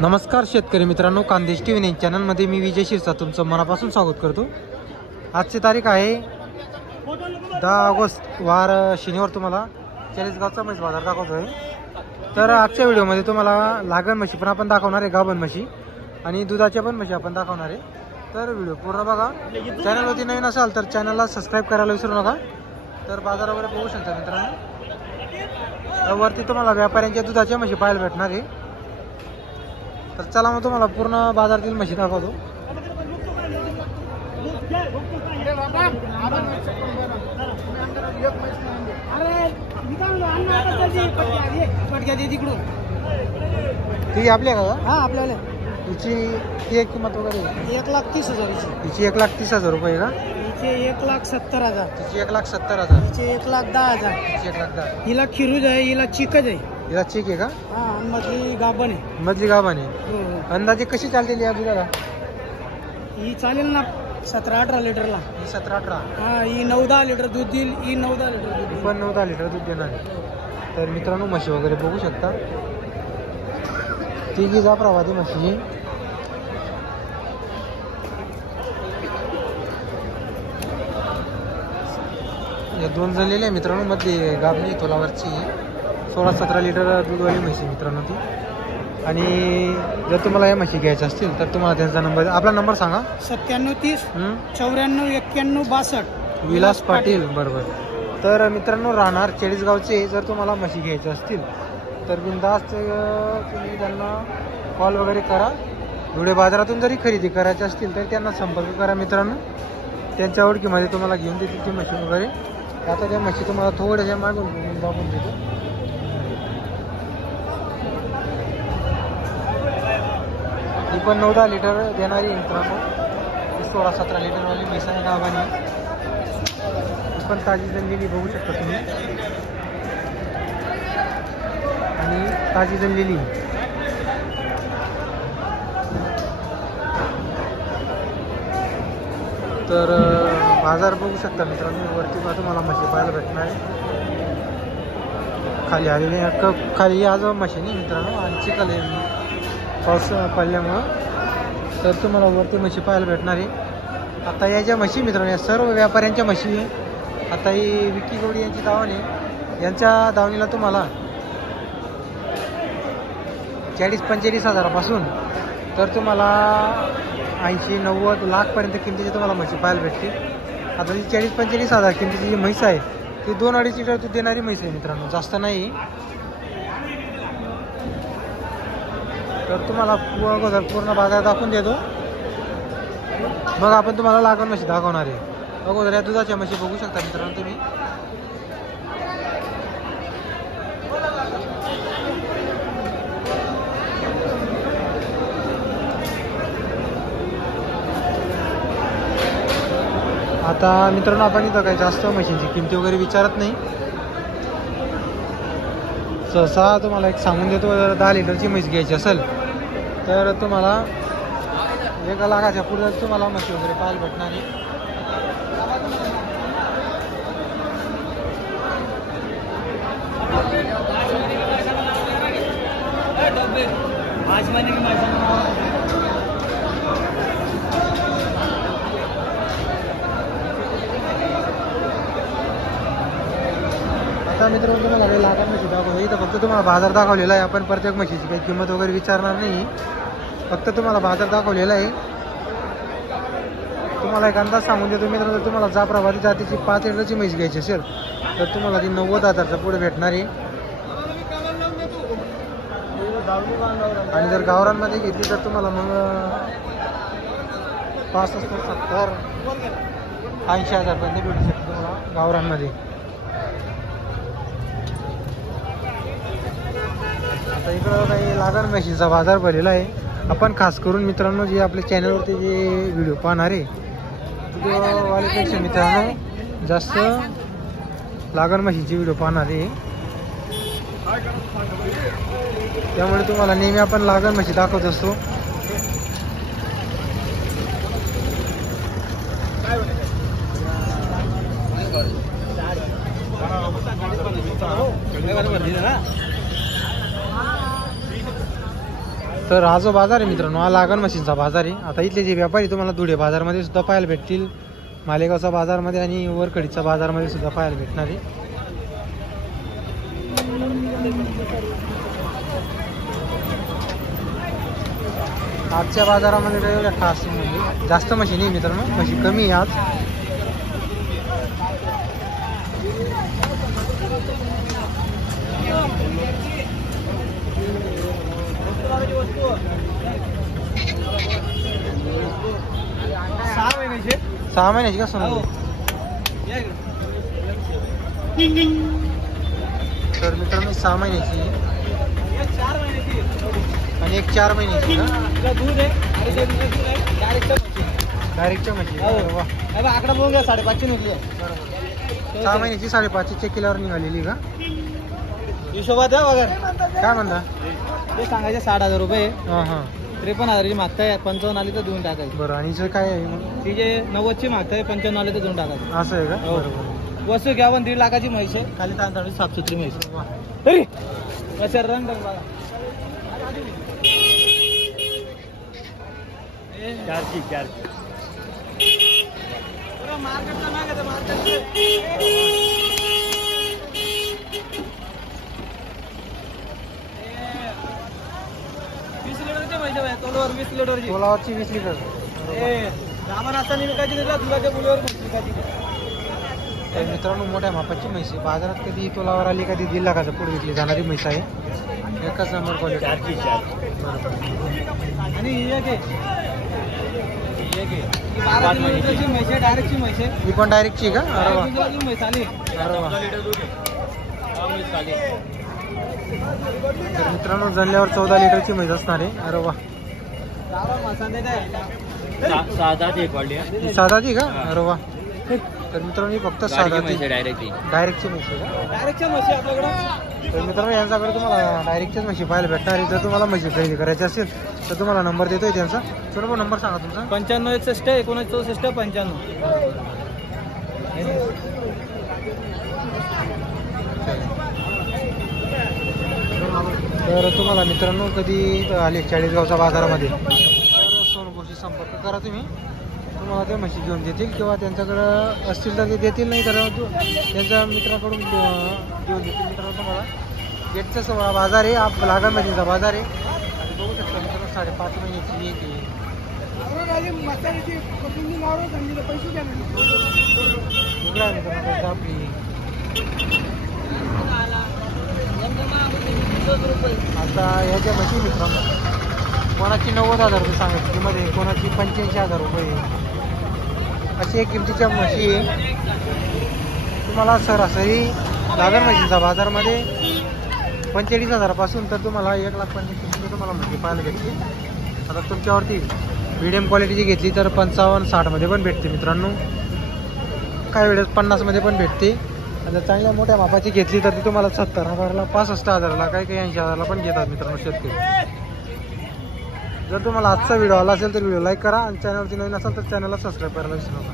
नमस्कार शेतकरी मित्रांनो, खानदेश टीव्ही 9 चॅनलमध्ये मी विजय शिरसा तुमचं मनापासून स्वागत करतो। आजची तारीख आहे 10 ऑगस्ट वार शनिवार। तुम्हाला चाळीसगावचा म्हैस बाजार दाखवतो आहे। तर आजच्या व्हिडिओमध्ये तुम्हाला लागण म्हशी पण आपण दाखवणार आहे, गाभण म्हशी आणि दुधाच्या पण म्हशी आपण दाखवणार आहे। तर व्हिडिओ पूर्ण बघा। चॅनलवरती नवीन असाल तर चॅनलला सबस्क्राईब करायला विसरू नका। तर बाजार वगैरे बघू शकता मित्रांनो, वरती तुम्हाला व्यापाऱ्यांच्या दुधाच्या म्हशी पाहायला भेटणार आहे। तर चला मग तुम्हाला पूर्ण बाजारातील म्हशी दाखवतो। ती आपल्या का? हा आपल्याला हिची ती किंमत वगैरे 1,30,000 हिची 1,30,000 रुपये का? हिचे 1,70,000 तिची 1,70,000 हिचे 1,10,000 तिची 1,10,000 हिला खिरूज आहे, हिला चिकज आहे। हिला चीक आहे का? हा मधली गाभण आहे। मधली गाभण आहे। हो अंदाजे कशी चालतेली या दुधाला? ही चालेल ना 17-18 लिटरला। ही 17-18 हा ही 9-10 लिटर दूध देईल। ही 9-10 लिटर दूध देईल। पण 9-10 लिटर दूध देणार आहे। तर मित्रांनो म्हशी वगैरे बघू शकता, तिघी जाफराबादी म्हशी। या दोन जणलेले मित्रांनो, मध्ये गाभणी तोलावरची 16-17 लिटर दूधवाली म्हशी मित्रांनो ती। आणि जर तुम्हाला या म्हशी घ्यायच्या असतील तर तुम्हाला त्यांचा नंबर, आपला नंबर सांगा। 9730 94 91 62 विलास पाटील बरोबर। तर मित्रांनो राहणार चाळीसगावचे, जर तुम्हाला म्हशी घ्यायच्या असतील तर बिनधास्त तुम्ही त्यांना कॉल वगैरे करा। धुळे बाजारातून जरी खरेदी करायची असतील तर त्यांना संपर्क करा मित्रांनो। त्यांच्या ओळखीमध्ये तुम्हाला घेऊन देतील ती म्हशी वगैरे। आता त्या म्हशी तुम्हाला थोड्याशा मागून दाखवून देतो। ही पण 9-10 लिटर देणारी मित्रांनो, 16-17 लिटरवाली म्हैस आहे गावानी। ही पण ताजी जनलेली बघू शकता तुम्ही, आणि ताजी जनलेली। तर बाजार बघू शकता मित्रांनो, वरती पण तुम्हाला म्हशी पाहायला भेटणार आहे। खाली आलेले खाली आज म्हशी नाही मित्रांनो, आणि चिखल आहे पाऊस पडल्यामुळं। तर तुम्हाला वरती म्हशी पाहायला भेटणार आहे। आता या ज्या म्हशी मित्रांनो, या सर्व व्यापाऱ्यांच्या म्हशी। आता ही विक्की गवडी यांची दावणी, यांच्या दावणीला तुम्हाला 40-45 हजारापासून तर तुम्हाला 80-90 लाखपर्यंत किमतीची तुम्हाला म्हशी पाहायला भेटते। आता जी 40-45 हजार किमतीची जी म्हैस आहे ती 2-2.5 लिटर दूध देणारी म्हैस आहे मित्रांनो, जास्त नाही। तर तुम्हाला अगोदर पूर्ण बाजार दाखवून देतो, मग आपण तुम्हाला लागण म्हशी दाखवणार आहे। अगोदर या दुधाच्या म्हशी बघू शकता मित्रांनो तुम्ही। आता मित्रांनो आपण इथं काही जास्त म्हशींची किमती वगैरे विचारत नाही। सहसा तुम्हाला एक सांगून देतो, जर 10 लिटरची म्हैस घ्यायची असेल तर तुम्हाला 1 लाखाच्या पुढे तुम्हाला म्हशी वगैरे पाहायला भेटणार आहे। आता मित्रांनो तुम्हाला काही लागण म्हशी दाखवतो। इथं फक्त तुम्हाला बाजार दाखवलेला आहे, आपण प्रत्येक म्हशीची काही किंमत वगैरे विचारणार नाही, फक्त तुम्हाला बाजार दाखवलेला आहे। तुम्हाला एक अंदाज सांगून देतो मित्रांनो, तुम्हाला जाफराबादी जातीची 5 लिटरची म्हैस घ्यायची असेल तर तुम्हाला ती 90 हजारच्या पुढे भेटणार आहे। आणि जर गावरांमध्ये घेतली तर तुम्हाला मग 65-70-80 हजारपर्यंत भेटू शकते तुम्हाला गावरांमध्ये। आता इकडं काही लागण म्हशीचा बाजार भरलेला आहे। आपण खास करून मित्रांनो जे आपल्या चॅनलवरती जे व्हिडिओ पाहणार आहे वालेपेक्षा मित्रांनो जास्त लागण म्हशीचे व्हिडिओ पाहणार आहे, त्यामुळे तुम्हाला नेहमी आपण लागण म्हशी दाखवत असतो। तर हा जो बाजार आहे मित्रांनो हा लागण म्हशींचा बाजार आहे. आता इथले जे व्यापारी तुम्हाला धुळे बाजारमध्ये सुद्धा पाहायला भेटतील, मालेगावचा बाजारमध्ये आणि वरकडीचा बाजारमध्ये सुद्धा पाहायला भेटणार आहे. आजच्या बाजारामध्ये काही एवढ्या खास म्हणजे जास्त म्हशी नाही मित्रांनो, म्हशी कमी आहे आज. सहा महिन्याची का सोना? तर मित्रांनो 6 महिन्याची आणि एक 4 महिन्याची का? डायरेक्टच्या म्हशी. आकडा बघून घ्या 5.5 निघली. 6 महिन्याची 5.5 चेक केल्यावर निघालेली का? हिशोबात द्या वगैरे. काय म्हणता? ते सांगायचे 60,000 रुपये. हां हां 53,000ची मागताय, 55 आली तर देऊन टाकायची. बरं. आणि हिचं काय आहे मग? ती जे 90ची मागताय 55 आली तर देऊन टाकायची. असं आहे का? हो. बरोबर. वस्तू घ्या पण 1.5 लाखाची म्हैस आहे. खाली तांदळी साफसुथरी म्हैस आहे. वा. अरे कशा रंग बघा. मार्केटला मागायचं तोलावरची 20 लिटर. सामान असताना विकायची दुधाच्या मुलीवर विकायची. तर मित्रांनो मोठ्या मापाची म्हैस आहे. बाजारात कधी तोलावर आली, कधी 1.5 लाखाच्या पुढे विकली जाणारी म्हैस आहे. एकच नंबर क्वालिटी. आणि ही एक आहे 12 लिटरची म्हैस आहे, डायरेक्टची म्हैस आहे. ही पण डायरेक्टची का? अरे वा. म्हैस आली. अरे वा. तर मित्रांनो जनल्यावर 14 लिटरची म्हैस असणार आहे. अरे वा. ही साधाची का? अरे वा. तर मित्रांनो ही फक्त साधाची डायरेक्टची म्हैस आहे का? डायरेक्टच्या म्हशी आपल्याकडे. तर मित्रांनो यांच्याकडे तुम्हाला डायरेक्टच्याच म्हशी पाहायला भेटणार आहे. जर तुम्हाला म्हशी खरेदी करायची असेल तर तुम्हाला नंबर देतोय त्यांचा. चलो नंबर सांगा तुमचा. 9561 1964 95. तर तुम्हाला मित्रांनो कधी आले चाळीसगावच्या बाजारामध्ये तर सोनपूरशी संपर्क करा तुम्ही. तुम्हाला ते म्हशी घेऊन देतील किंवा त्यांच्याकडं असतील तर ते देतील, नाही तर त्यांच्या मित्राकडून घेऊन देतील. मित्रांनो तुम्हाला गेटचा बाजार आहे, लागण म्हशींचा बाजार आहे. आणि बघू शकता मित्रांनो 5.5 महिन्याची एक आहे. उघडा मित्रांनो आपली. आता ह्याच्या म्हशी मित्रांनो कोणाची 90,000 रुपये सांगायची किंमत, कोणाची 85,000 रुपये अशी एक किमतीच्या म्हशी आहे. तुम्हाला सरासरी लागण म्हशींचा बाजारमध्ये 45,000पासून तर तुम्हाला 1,25,000 तुम्हाला म्हशी पाहायला भेटते. आता तुमच्यावरती मिडियम क्वालिटीची घेतली तर 55-60 मध्ये पण भेटते मित्रांनो. काही वेळेस 50 मध्ये पण भेटते. आता चांगल्या मोठ्या मापाची घेतली तर ती तुम्हाला 70,000ला 65,000ला काही 80,000ला पण घेतात मित्रांनो शेतकरी. जर तुम्हाला आजचा व्हिडिओ आला असेल तर व्हिडिओ लाईक करा आणि चॅनलवरती नवीन असेल तर चॅनलला सबस्क्राईब करायला विसरू नका.